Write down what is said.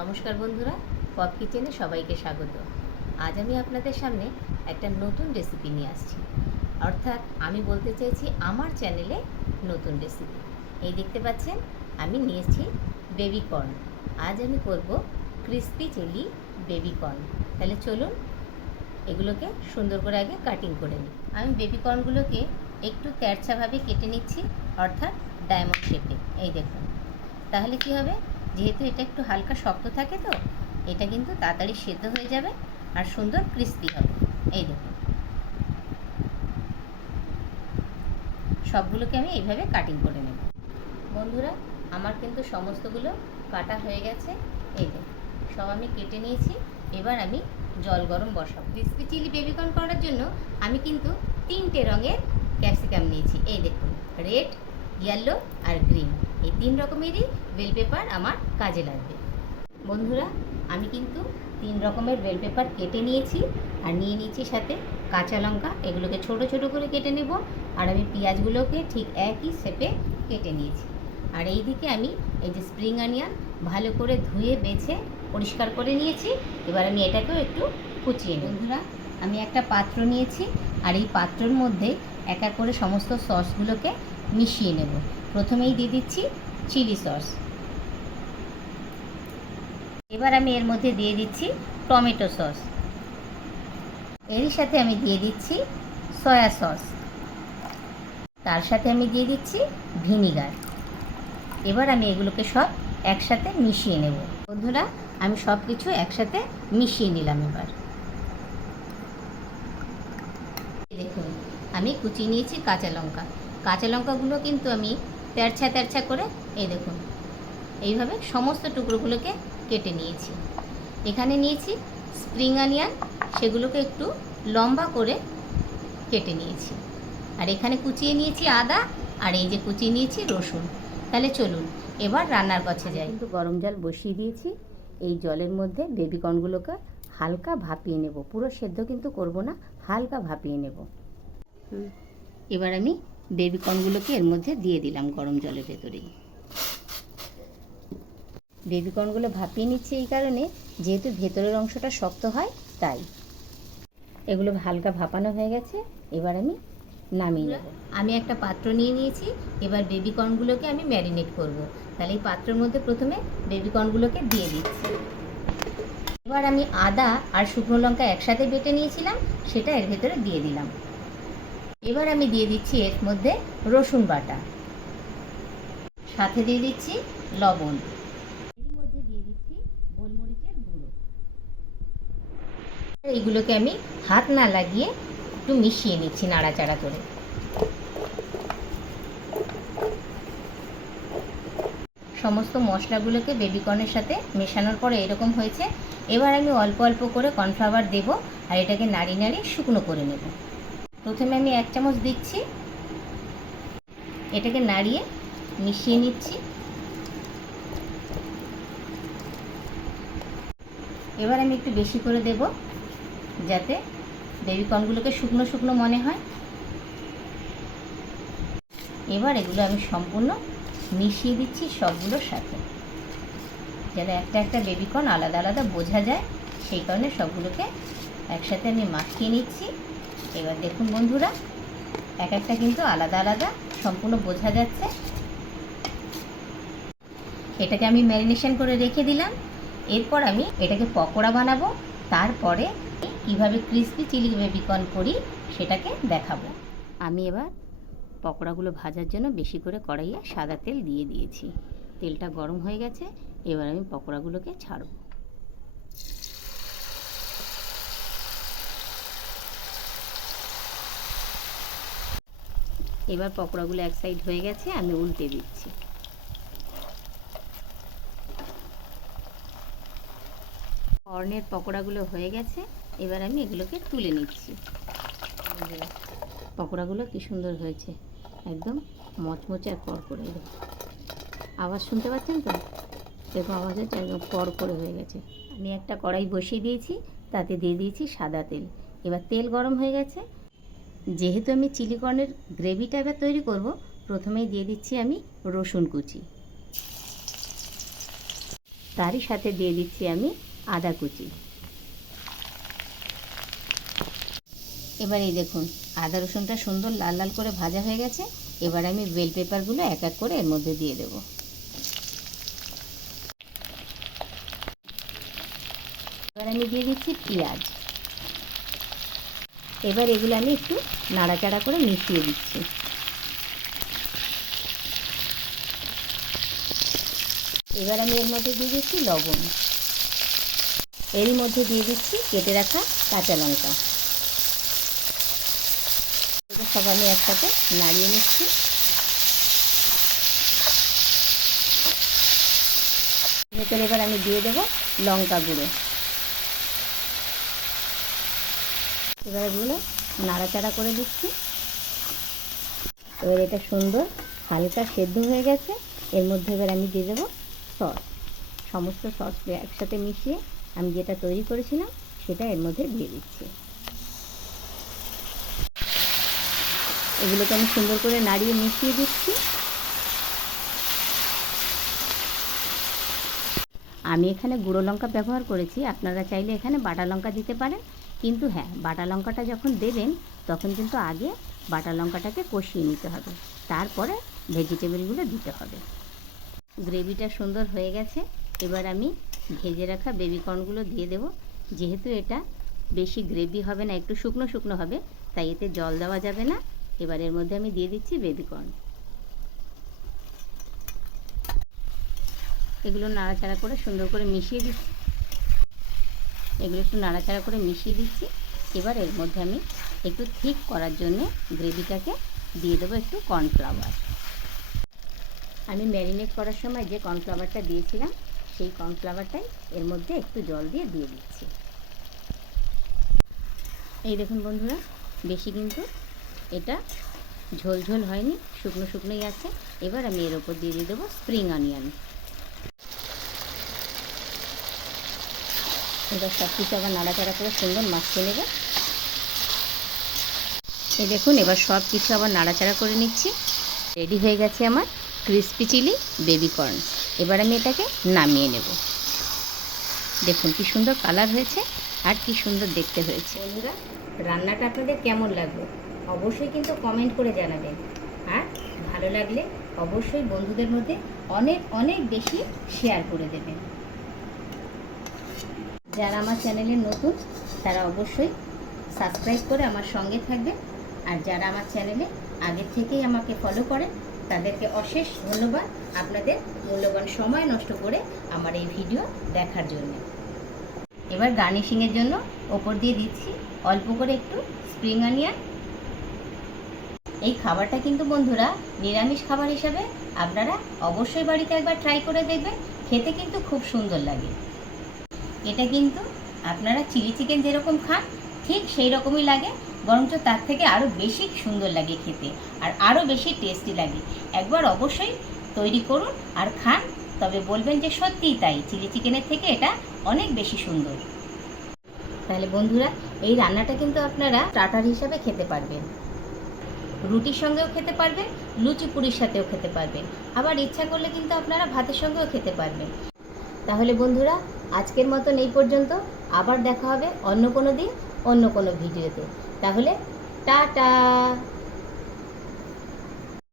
নমস্কার বন্ধুরা, পপ কিচেনে সবাইকে স্বাগত। আজ আমি আপনাদের সামনে একটা নতুন রেসিপি নিয়ে আসছি। অর্থাৎ আমি বলতে চাইছি আমার চ্যানেলে নতুন রেসিপি। এই দেখতে পাচ্ছেন আমি নিয়েছি বেবি কর্ন। আজ আমি করব ক্রিস্পি চিলি বেবি কর্ন। তাহলে চলুন এগুলোকে সুন্দর করে আগে কাটিং করে নিই। আমি বেবি কর্নগুলোকে একটু তেরছাভাবে কেটে নিচ্ছি, অর্থাৎ ডায়মন্ড শেপে। এই দেখুন, তাহলে কি হবে, যেহেতু এটা একটু হালকা শক্ত থাকে তো এটা কিন্তু তাড়াতাড়ি সেদ্ধ হয়ে যাবে আর সুন্দর ক্রিস্পি হবে। এই দেখুন, সবগুলোকে আমি এইভাবে কাটিং করে নেব। বন্ধুরা, আমার কিন্তু সমস্তগুলো কাটা হয়ে গেছে। এই দেখুন, সব আমি কেটে নিয়েছি। এবার আমি জল গরম বসাবো। ক্রিস্পি চিলি বেবিকর্ন করার জন্য আমি কিন্তু 3টে রঙের ক্যাপসিকাম নিয়েছি। এই দেখুন, রেড, ইয়েলো আর গ্রিন, এই 3 রকমেরই বেল পেপার আমার কাজে লাগবে। বন্ধুরা, আমি কিন্তু 3 রকমের বেল পেপার কেটে নিয়েছি আর নিয়ে নিয়েছি সাথে কাঁচা লঙ্কা। এগুলোকে ছোট ছোট করে কেটে নেব। আর আমি পেঁয়াজগুলোকে ঠিক একই শেপে কেটে নিয়েছি। আর এই দিকে আমি এই যে স্প্রিং অনিয়ন ভালো করে ধুয়ে বেছে পরিষ্কার করে নিয়েছি। এবার আমি এটাকেও একটু কুচিয়ে নেব। বন্ধুরা, আমি একটা পাত্র নিয়েছি আর এই পাত্রের মধ্যে এক এক করে সমস্ত সসগুলোকে মিশিয়ে নেব। প্রথমেই দিয়ে দিচ্ছি চিলি সস। এবার আমি এর মধ্যে দিয়ে দিচ্ছি টমেটো সস। এরই সাথে আমি দিয়ে দিচ্ছি সয়া সস। তার সাথে আমি দিয়ে দিচ্ছি ভিনিগার। এবার আমি এগুলোকে সব একসাথে মিশিয়ে নেব। বন্ধুরা, আমি সব কিছু একসাথে মিশিয়ে নিলাম। এবার দেখুন, আমি কুচিয়ে নিয়েছি কাঁচা লঙ্কা। কাঁচা লঙ্কাগুলো কিন্তু আমি তেরছা তেরছা করে এই দেখুন এইভাবে সমস্ত টুকরোগুলোকে কেটে নিয়েছি। এখানে নিয়েছি স্প্রিং অনিয়ন, সেগুলোকে একটু লম্বা করে কেটে নিয়েছি। আর এখানে কুচিয়ে নিয়েছি আদা, আর এই যে কুচিয়ে নিয়েছি রসুন। তাহলে চলুন এবার রান্নার কাছে যাই। কিন্তু গরম জল বসিয়ে দিয়েছি। এই জলের মধ্যে বেবিকর্নগুলোকে হালকা ভাপিয়ে নেব। পুরো সেদ্ধ কিন্তু করব না, হালকা ভাপিয়ে নেব। এবার আমি বেবিকর্নগুলোকে এর মধ্যে দিয়ে দিলাম গরম জলের ভেতরেই। বেবিকর্নগুলো ভাপিয়ে নিচ্ছি এই কারণে, যেহেতু ভেতরের অংশটা শক্ত হয় তাই। এগুলো হালকা ভাপানো হয়ে গেছে। এবার আমি নামিয়ে নেব। আমি একটা পাত্র নিয়ে নিয়েছি। এবার বেবিকর্নগুলোকে আমি ম্যারিনেট করব। তাহলে এই পাত্রের মধ্যে প্রথমে বেবিকর্নগুলোকে দিয়ে দিচ্ছি। এবার আমি আদা আর শুকনো লঙ্কা একসাথে বেটে নিয়েছিলাম, সেটা এর ভেতরে দিয়ে দিলাম। এবার আমি দিয়ে দিচ্ছি এর মধ্যে রসুন বাটা, সাথে দিয়ে দিচ্ছি লবণ, এর মধ্যে দিয়ে দিচ্ছি গোলমরিচের গুঁড়ো। এইগুলোকে আমি হাত না লাগিয়ে একটু মিশিয়ে নিচ্ছি নাড়াচাড়া করে। সমস্ত মশলাগুলোকে বেবিকর্নের সাথে মেশানোর পরে এরকম হয়েছে। এবার আমি অল্প অল্প করে কর্নফ্লাওয়ার দেব আর এটাকে নাড়িয়ে নাড়িয়ে শুকনো করে নেব। প্রথমে আমি 1 চামচ দিচ্ছি, এটাকে নাড়িয়ে মিশিয়ে নিচ্ছি। এবার আমি একটু বেশি করে দেব যাতে বেবিকর্নগুলোকে শুকনো শুকনো মনে হয়। এবার এগুলো আমি সম্পূর্ণ মিশিয়ে দিচ্ছি সবগুলোর সাথে, যাতে একটা একটা বেবিকর্ন আলাদা আলাদা বোঝা যায়, সেই কারণে সবগুলোকে একসাথে আমি মাখিয়ে নিচ্ছি। এবার দেখুন বন্ধুরা, এক একটা কিন্তু আলাদা আলাদা সম্পূর্ণ বোঝা যাচ্ছে। এটাকে আমি ম্যারিনেশন করে রেখে দিলাম। এরপর আমি এটাকে পকোড়া বানাবো। তারপরে কিভাবে ক্রিস্পি চিলি বেবিকর্ন করি সেটাকে দেখাবো। আমি এবার পকোড়াগুলো ভাজার জন্য বেশি করে কড়াইয়ে সাদা তেল দিয়ে দিয়েছি। তেলটা গরম হয়ে গেছে। এবার আমি পকোড়াগুলোকে ছাড়ব। এবার পকোড়াগুলো এক সাইড হয়ে গেছে, আমি উল্টে দিচ্ছি। কর্নের পকোড়াগুলো হয়ে গেছে। এবার আমি এগুলোকে তুলে নিচ্ছি। পকোড়াগুলো কি সুন্দর হয়েছে, একদম মচমচে আর কড়কড়ে। আওয়াজ শুনতে পাচ্ছেন তো? দেখো, আওয়াজ হচ্ছে, একদম কড়কড়ে হয়ে গেছে। আমি একটা কড়াই বসিয়ে দিয়েছি, তাতে দিয়ে দিয়েছি সাদা তেল। এবার তেল গরম হয়ে গেছে। যেহেতু আমি চিলি কর্নের গ্রেভিটা এবার তৈরি করব, প্রথমেই দিয়ে দিচ্ছি আমি রসুন কুচি। তারই সাথে দিয়ে দিচ্ছি আমি আদা কুচি। এবার এই দেখুন আদা রসুনটা সুন্দর লাল লাল করে ভাজা হয়ে গেছে। এবার আমি বেল পেপারগুলো এক এক করে এর মধ্যে দিয়ে দেব। এবার আমি দিয়ে দিচ্ছি পেঁয়াজ। এবার এগুলো আমি একটু নাড়াচাড়া করে মিশিয়ে দিচ্ছি। এবার আমি এর মধ্যে দিয়ে দিচ্ছি লবণ। এরই মধ্যে দিয়ে দিচ্ছি কেটে রাখা কাঁচা লঙ্কা। সব আমি একসাথে নাড়িয়ে নিচ্ছি। ভেতরে এবার আমি দিয়ে দেবো লঙ্কা গুঁড়ো। এবার এগুলো নাড়াচাড়া করে দিচ্ছি। এবার এটা সুন্দর হালকা সেদ্ধ হয়ে গেছে। এর মধ্যে এবার আমি দিয়ে দেবো সস। সমস্ত সস একসাথে মিশিয়ে আমি যেটা তৈরি করেছিলাম সেটা এর মধ্যে দিয়ে দিচ্ছি। এগুলোকে আমি সুন্দর করে নাড়িয়ে মিশিয়ে দিচ্ছি। আমি এখানে গুঁড়ো লঙ্কা ব্যবহার করেছি, আপনারা চাইলে এখানে বাটা লঙ্কা দিতে পারেন। কিন্তু হ্যাঁ, বাটা লঙ্কাটা যখন দেবেন তখন কিন্তু আগে বাটা লঙ্কাটাকে কষিয়ে নিতে হবে, তারপরে ভেজিটেবলগুলো দিতে হবে। গ্রেভিটা সুন্দর হয়ে গেছে। এবার আমি ভেজে রাখা বেবিকর্নগুলো দিয়ে দেব। যেহেতু এটা বেশি গ্রেভি হবে না, একটু শুকনো শুকনো হবে, তাই এতে জল দেওয়া যাবে না। এবার এর মধ্যে আমি দিয়ে দিচ্ছি বেবিকর্ন। এগুলো নাড়াচাড়া করে সুন্দর করে মিশিয়ে দিচ্ছি। এগুলো একটু নাড়াচাড়া করে মিশিয়ে দিচ্ছি। এবার এর মধ্যে আমি একটু থিক করার জন্য গ্রেভিটাকে দিয়ে দেবো একটু কর্নফ্লাওয়ার। আমি ম্যারিনেট করার সময় যে কর্নফ্লাওয়ারটা দিয়েছিলাম সেই কর্নফ্লাওয়ারটাই এর মধ্যে একটু জল দিয়ে দিচ্ছি। এই দেখুন বন্ধুরা, বেশি কিন্তু এটা ঝোল ঝোল হয়নি, শুকনো শুকনোই আছে। এবার আমি এর ওপর দিয়ে দেবো স্প্রিং অনিয়ন। এবার সব কিছু আবার নাড়াচাড়া করে সুন্দর মাখিয়ে নেব। এই দেখুন এবার সব কিছু আবার নাড়াচাড়া করে নিচ্ছি। রেডি হয়ে গেছে আমার ক্রিসপি চিলি বেবিকর্ন। এবার আমি এটাকে নামিয়ে নেব। দেখুন কি সুন্দর কালার হয়েছে আর কি সুন্দর দেখতে হয়েছে। বন্ধুরা, রান্নাটা আপনাদের কেমন লাগলো অবশ্যই কিন্তু কমেন্ট করে জানাবেন। আর ভালো লাগলে অবশ্যই বন্ধুদের মধ্যে অনেক অনেক বেশি শেয়ার করে দেবেন। যারা আমার চ্যানেলে নতুন তারা অবশ্যই সাবস্ক্রাইব করে আমার সঙ্গে থাকবেন। আর যারা আমার চ্যানেলে আগের থেকেই আমাকে ফলো করেন তাদেরকে অশেষ ধন্যবাদ আপনাদের মূল্যবান সময় নষ্ট করে আমার এই ভিডিও দেখার জন্য। এবার গার্নিশিংয়ের জন্য ওপর দিয়ে দিচ্ছি অল্প করে একটু স্প্রিং অনিয়ন। এই খাবারটা কিন্তু বন্ধুরা নিরামিষ খাবার হিসাবে আপনারা অবশ্যই বাড়িতে একবার ট্রাই করে দেখবেন। খেতে কিন্তু খুব সুন্দর লাগে। এটা কিন্তু আপনারা চিলি চিকেন যেরকম খান ঠিক সেই রকমই লাগে, বরঞ্চ তার থেকে আরও বেশি সুন্দর লাগে খেতে, আর আরও বেশি টেস্টি লাগে। একবার অবশ্যই তৈরি করুন আর খান, তবে বলবেন যে সত্যিই তাই, চিলি চিকেনের থেকে এটা অনেক বেশি সুন্দর। তাহলে বন্ধুরা, এই রান্নাটা কিন্তু আপনারা স্টার্টার হিসাবে খেতে পারবেন, রুটির সঙ্গেও খেতে পারবেন, লুচি পুরির সাথেও খেতে পারবেন, আবার ইচ্ছা করলে কিন্তু আপনারা ভাতের সঙ্গেও খেতে পারবেন। তাহলে বন্ধুরা, আজকের মতন এই পর্যন্ত। আবার দেখা হবে অন্য কোনো দিন অন্য কোনো ভিডিওতে। তাহলে টাটা।